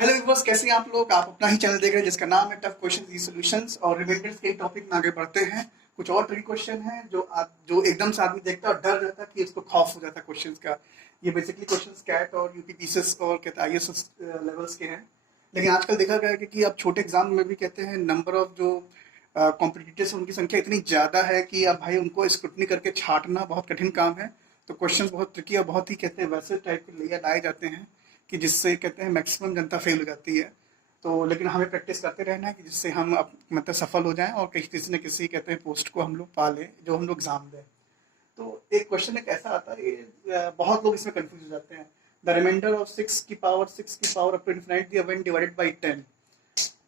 Hello viewers, कैसे हैं आप लोग। आप अपना ही चैनल देख रहे हैं जिसका नाम है टफ क्वेश्चन ई सॉल्यूशंस। और रिमाइंडर्स के टॉपिक में आगे बढ़ते हैं। कुछ और ट्रिक क्वेश्चन हैं जो एकदम से आदमी देखता है और डर जाता है कि उसको खौफ हो जाता है क्वेश्चंस का। ये बेसिकली क्वेश्चंस कैट और यूपीपीसीएस और कहते हैं आईएएस लेवल्स के हैं। लेकिन आजकल देखा गया है कि अब छोटे एग्जाम में भी कहते हैं नंबर ऑफ जो कॉम्पिटिटर्स उनकी संख्या इतनी ज़्यादा है कि अब भाई उनको स्क्रूटनी करके छांटना बहुत कठिन काम है। तो क्वेश्चंस बहुत ट्रिकी और बहुत ही कहते हैं वैसे टाइप के लिए लाए जाते हैं कि जिससे कहते हैं मैक्सिमम जनता फेल हो जाती है। तो लेकिन हमें प्रैक्टिस करते रहना है कि जिससे हम मतलब सफल हो जाएं और किसी न किसी कहते हैं पोस्ट को हम लोग पा लें जो हम लोग एग्जाम दें। तो एक क्वेश्चन एक ऐसा आता है, ये बहुत लोग इसमें कंफ्यूज हो जाते हैं। द रिमाइंडर ऑफ सिक्स की power up to infinity when divided by 10।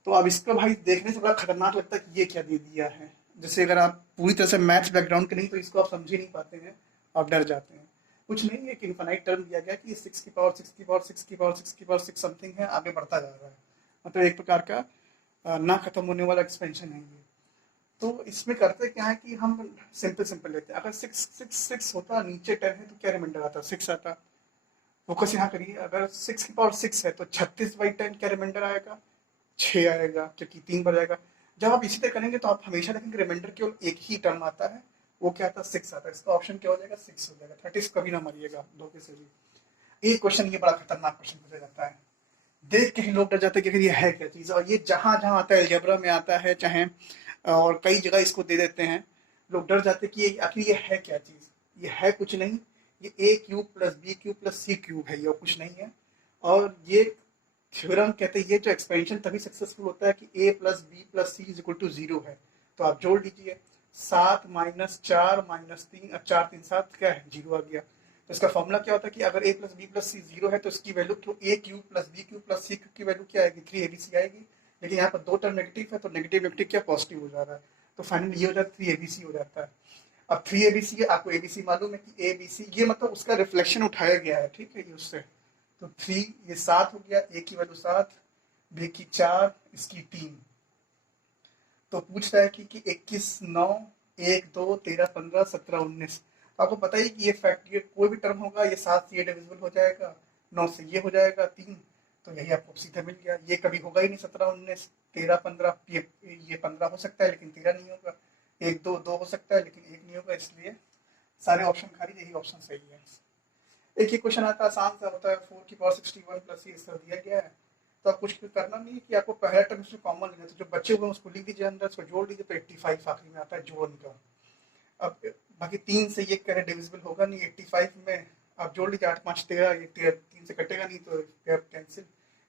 तो अब इसको भाई देखने से बड़ा खतरनाक लगता है कि ये क्या दे दिया है। जैसे अगर आप पूरी तरह से मैथ्स बैकग्राउंड के नहीं तो इसको आप समझ ही नहीं पाते हैं, आप डर जाते हैं। कुछ नहीं, एक इन्फिनाइट टर्म दिया गया कि सिक्स की पावर सिक्स की पावर सिक्स की पावर सिक्स की पावर सिक्स समथिंग है, आगे बढ़ता जा रहा है। मतलब एक प्रकार का ना खत्म होने वाला एक्सपेंशन है ये। तो इसमें करते क्या है कि हम सिंपल सिंपल लेते हैं। अगर सिक्स सिक्स सिक्स होता, नीचे 10 है, तो क्या रिमाइंडर आता? 6 आता। फोकस यहाँ करिए, अगर 6 की पावर 6 है तो 36/10 क्या रिमाइंडर आएगा? 6 आएगा, क्योंकि 3 बढ़ जाएगा। जब आप इसी तरह करेंगे तो आप हमेशा देखेंगे रिमाइंडर केवल एक ही टर्म आता है। वो क्या आता है? 6 आता है। इसका ऑप्शन क्या हो जाएगा? 6 हो जाएगा। 30 कभी ना मारिएगा धोखे से भी। एक क्वेश्चन ये बड़ा खतरनाक क्वेश्चन पूछा जाता है, देख के ही लोग डर जाते हैं कि ये है क्या चीज़। और ये जहां जहां आता है, अलजेब्रा में आता है चाहे, और कई जगह इसको दे देते हैं। लोग डर जाते हैं कि ये आखिर ये है क्या चीज़। ये है कुछ नहीं, ये a cube plus b cube plus c cube है, ये कुछ नहीं है। और ये थ्योरम कहते हैं, ये जो एक्सपेंशन तभी सक्सेसफुल होता है कि a plus b plus c is equal to 0 है। तो आप जोड़ लीजिए, 7 माइनस 4 माइनस 3 और 4 3 7 क्या है? 0 आ गया। तो इसका फॉर्मूला क्या होता है कि अगर a plus b plus c 0 है तो इसकी वैल्यू तो a cube plus b cube plus c cube की वैल्यू क्या आएगी? 3abc आएगी। लेकिन यहाँ पर दो टर्म नेगेटिव है तो नेगेटिव नेगेटिव क्या पॉजिटिव हो जा रहा है। तो फाइनली ये हो जाता है 3abc हो जाता है। अब 3abc, आपको एबीसी मालूम है कि एबीसी ये मतलब उसका रिफ्लेक्शन उठाया गया है, ठीक है, ये उससे। तो 3, ये 7 हो गया, ए की वैल्यू 7, बी की 4, इसकी 3। तो पूछ रहा है कि 21 9 1 2 13 15 17 19। तो आपको पता ही कि ये फैक्ट, ये कोई भी टर्म होगा ये 7 से ये डिविजिबल हो जाएगा, 9 से ये हो जाएगा 3। तो यही आपको सीधा मिल गया। ये कभी होगा ही नहीं 17 19 13 15, ये 15 हो सकता है लेकिन 13 नहीं होगा। 1 2 2 हो सकता है लेकिन 1 नहीं होगा, इसलिए सारे ऑप्शन खाली, यही ऑप्शन सही है। एक ही क्वेश्चन आता है, आसान सा होता है, 4 की पावर 61 प्लस ये सब दिया गया है। तो आप कुछ करना नहीं है कि आपको पहला टर्म से कॉमन लेना है। तो जो बच्चे हुए हैं उसको लिख दीजिए अंदर, उसको जोड़ लीजिए, तो 85 आखिरी में आता है जोड़ का। अब बाकी 3 से ये कह रहे डिविजिबल होगा नहीं 85 में। आप जोड़ लीजिए, 8 5 13, ये 3 से कटेगा नहीं तो कैंसिल।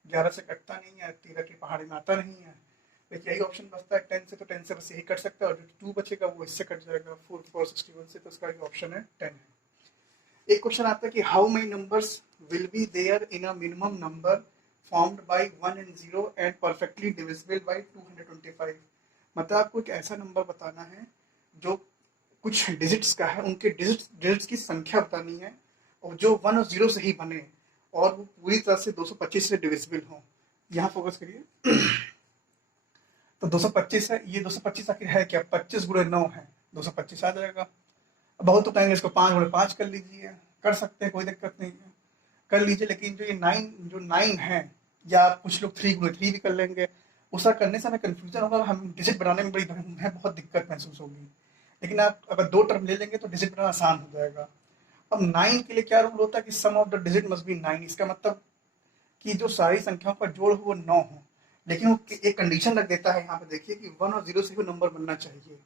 11 से कटता नहीं है, 13 की पहाड़ी में आता नहीं है। देखिए यही ऑप्शन बचता है 10 से, तो 10 से बस यही कट सकता है। और जो 2 बचेगा वो इससे कट जाएगा 4 की पावर 61 से, तो उसका ऑप्शन है 10 है। एक क्वेश्चन आता है कि how many numbers will be there in a minimum number formed by 1 and 0 and perfectly divisible by 225। मतलब आपको एक ऐसा नंबर बताना है जो कुछ डिजिट्स का है, उनके डिजिट्स की संख्या बतानी है, और जो 1 और 0 से ही बने और वो पूरी तरह से 225 से डिविजिबल हो। यहाँ फोकस करिए। तो 225 है, ये 225 आखिर है क्या? 25 गुणे 9 है, 225 आ जाएगा। बहुत तो कहेंगे इसको 5 गुणे 5 कर लीजिए, कर सकते हैं, कोई दिक्कत नहीं है, कर लीजिए। लेकिन जो 9 है, या कुछ लोग 3 गुणे 3 भी कर लेंगे। उसका करने से हमें कन्फ्यूजन होगा, हम डिजिट बनाने में हमें बहुत दिक्कत महसूस होगी। लेकिन आप अगर 2 टर्म ले लेंगे तो डिजिट बनाना आसान हो जाएगा। अब 9 के लिए क्या रूल होता है कि sum of the digit must be 9। इसका मतलब कि जो सारी संख्याओं का जोड़ हो वो 9 हो। लेकिन वो एक कंडीशन रख देता है, यहाँ पे देखिए कि 1 और 0 से भी नंबर बनना चाहिए।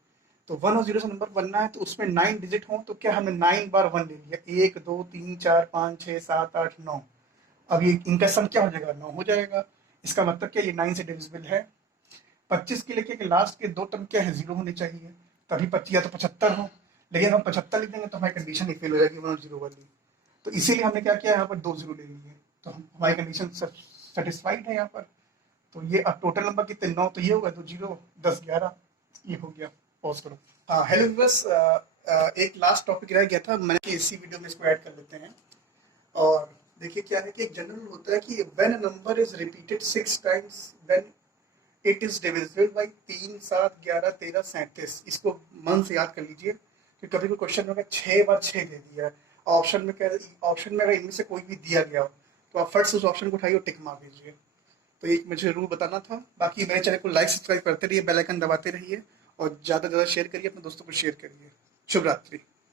तो 1 और 0 से नंबर बनना है तो उसमें 9 डिजिट हो, तो क्या हमने 9 बार 1 ले लिया, 1 2 3 4 5 6 7 8 9। अब ये इनका सम क्या हो जाएगा? 9 हो जाएगा। इसका मतलब क्या, ये 9 से डिविजिबल है। 25 के लिए कि लास्ट के 2 टर्म क्या है? 0 होने चाहिए, तभी 25 या तो 75 हो। लेकिन हम 75 लिख देंगे तो हमारी कंडीशन ही फेल हो जाएगी 1 और 0 वाली। तो इसीलिए हमने क्या किया, यहाँ पर 2 0 ले लिए। तो हमारी कंडीशन सेटिस्फाइड है यहाँ पर। तो ये अब टोटल नंबर कितने? 9, तो ये होगा 2 0 10 11, ये हो गया। पॉज करो। हेलो व्यूअर्स, एक लास्ट टॉपिक रह गया था, मैंने इसी वीडियो में इसको ऐड कर लेते हैं। और देखिए क्या है कि एक जनरल होता है कि when a number is repeated 6 times then it is divisible by 3 7 11 13 37। इसको मन से याद कर लीजिए कि कभी कोई क्वेश्चन में 6 बार 6 दे दिया है, ऑप्शन में क्या, ऑप्शन में अगर इनमें से कोई भी दिया गया हो तो आप फट से उस ऑप्शन को उठाइए और टिक मार दीजिए। तो एक मुझे रूल बताना था। बाकी मेरे चैनल को लाइक सब्सक्राइब करते रहिए, बेल आइकन दबाते रहिए और ज़्यादा से ज़्यादा शेयर करिए, अपने दोस्तों को शेयर करिए। शुभ रात्रि।